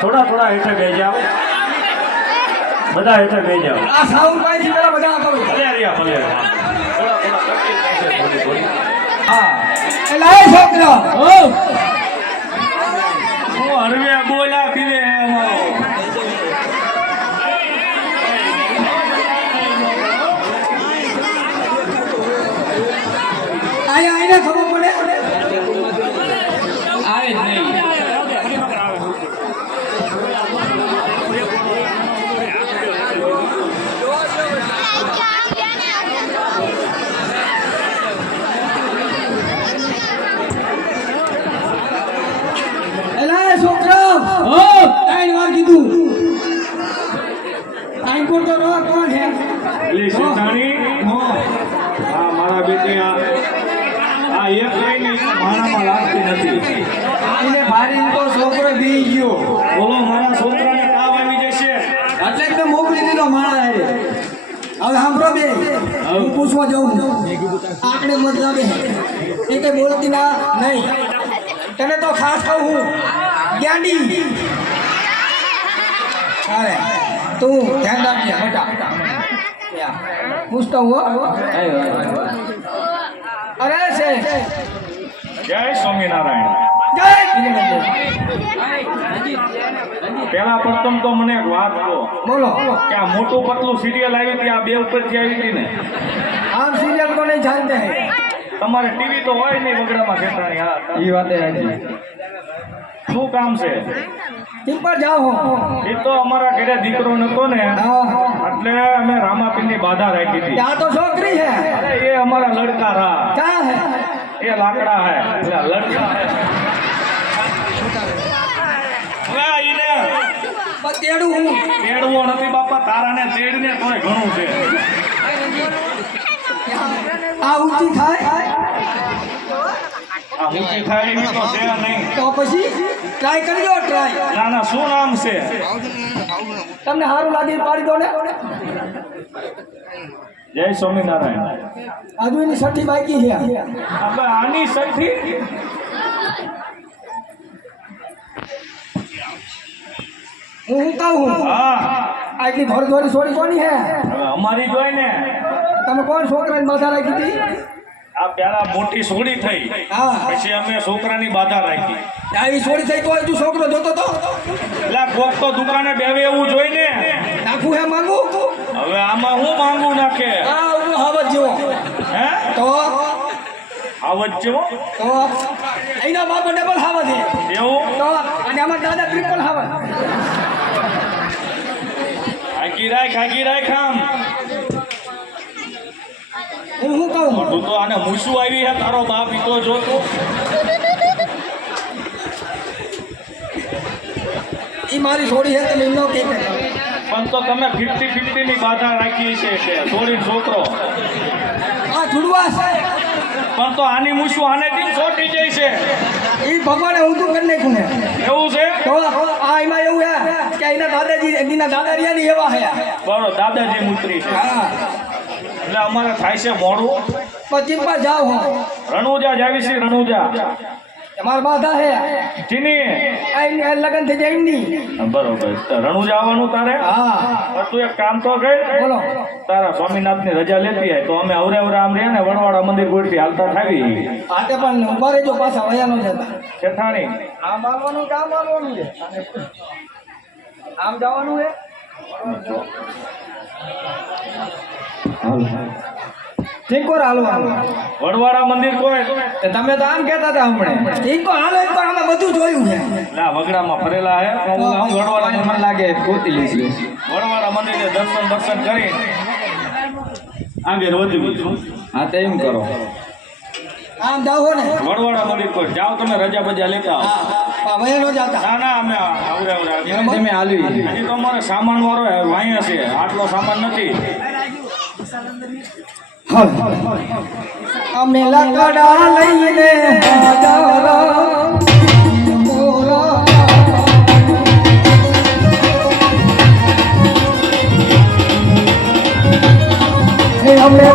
થોડા થોડા હેઠે ગઈ જાઓ, બધા હેઠે ગઈ જાઓ. આ સાઉન્ડ ભાઈ થી પેલા બધા કરો. ભલે રહ્યા ભલે થોડા થોડા તકલીફ થાય છે થોડી થોડી. હા એ લાય છોકરા. ઓ હું હરવે બોલા પીવે અમારો આઈને ખબર પડે આવે જ નહીં. મારા બેટી આ એક લઈને મારામાં લાગતી નથી. એને ભારી તો છોકરો બી ગયો. બોલો મારા છોકરાને તાવ આવી જશે એટલે જ મોકલી દીધો માણા. હવે સાંભળો બે, હું પૂછવા જાઉં આકડે મત લાગે એ કઈ બોલતી ના નહીં. તને તો ખાસ કહું હું જ્ઞાની. અરે તું ધ્યાન રાખજે બેટા. પૂછતો હું. અરે છે જય સ્વામિનારાયણ. જય પેલા પ્રથમ તો મને એક વાત કહો. બોલો. કે આ મોટું પતલું સિરિયલ આવી હતી, આ બે ઉપરથી આવી હતી ને? આમ સિરિયલ को नहीं जानते हैं. તમારે ટીવી તો હોય નહીં વગડામાં ખેતાણી. હા ये बातें है जी. શું કામ છે? ટીમ પર જાઓ. એ તો અમારા ઘરે દીકરો નતો ને એટલે અમે રામાપીરની બાધા રાખી હતી. ત્યાં તો છોકરી है. અરે એ અમારા લડકા રહા. क्या है? એ લાકડા હે એટલે લડકા હે. હવે ઈને તેડું હું તેડવો નથી બાપા, તારાને તેડને તોય ઘણું છે. આ ઊંચી થાય આ ઊંચી થાય એવી તો છે નહીં. તો પછી ટ્રાય કરજો. ટ્રાય ના ના, શું નામ છે? તમને સારું લાગે એ પાડી દો ને જય સ્વામિનારાયણ. આજુ એની છઠ્ઠી બાકી છે હવે આની સૌથી હું કહું હા આટલી ભરધોરી છોડી કોની હે હવે અમારી જોઈ ને તમે કોણ છોકરાની બાધા રાખી હતી આ પેલા મોટી સોડી થઈ હા પછી અમે છોકરાની બાધા રાખી. આવી છોડી થઈ તો હજુ છોકરો જોતો તો એટલે કોક તો દુકાને બેવે એવું જોઈ ને. નાખું હે માંગુ હવે આમાં હું માંગુ નાખે હા હું હાવત જેવો હે તો આવત જેવો તો એના બાપો ડબલ હાવત છે એવું તો અને આમાં દાદા ત્રિપલ હાવત ખાગી રાખ આમ. હું શું કહું તું તો આને મૂસું આવી હે તારો બાપ ઈ તો જોતો. એ મારી છોડી છે તમે એમનો કે પણ તો તમે 50-50 ની બાધા રાખી છે કે છોડી છોકરો. આ છોડવા છે પણ તો આની મૂસું આને કેમ છોટી જાય છે એ ભગવાને ઊંધું કરી નાખ્યું ને એવું છે. તો આ એમાં એવું હે કે એના દાદાજી એના દાદા રિયાની એવા હે બરો દાદાજી મુત્રી છે હા એટલે અમારે થાય છે મોડું. પછી પર જાવ હું રણુજા જાવી છે રણુજા તમારા બાધા હે ચીની આ લગન થઈ જાય એમની બરોબર. તો રણુજા આવવાનું તારે હા પણ તું એક કામ તો કર બોલો તારા સ્વામિનાથની રજા લેતી હોય તો અમે અવરે આમ રહ્યા ને વણવાડા મંદિર ગોઠવી હાલતા થાવી આતે પણ ઉભા રહેજો પાછા વયાનો જતા શેઠાણી. આમ આવવાનું કે આમ આવવાનું છે આમ જવાનું છે ઠીક કોર હાલવાનું વડવાડા મંદિર કોઈ તમે તો આમ કહેતા હતા હમણે ઠીક કો હાલો એક પણ અમે બધું જોયું છે ના વગડામાં ફરેલા હે તો હું આમ વડવાડા મને લાગે ગોતી લઈશું વડવાડા મંદિરે દર્શન કરી આગળ વધ્યું છું. હા તો એમ કરો આમ જાઓ ને વડવાડા મંદિર કોઈ જાઓ તમે રજા બજા લેતા આવો. હા વયાનો જતા ના ના અમે આવરે તમે હાલવી હજી તો અમારે સામાન વાળો વાઅહીંયા છે આટલો સામાન નથી. અમે લકડા લઈને અમે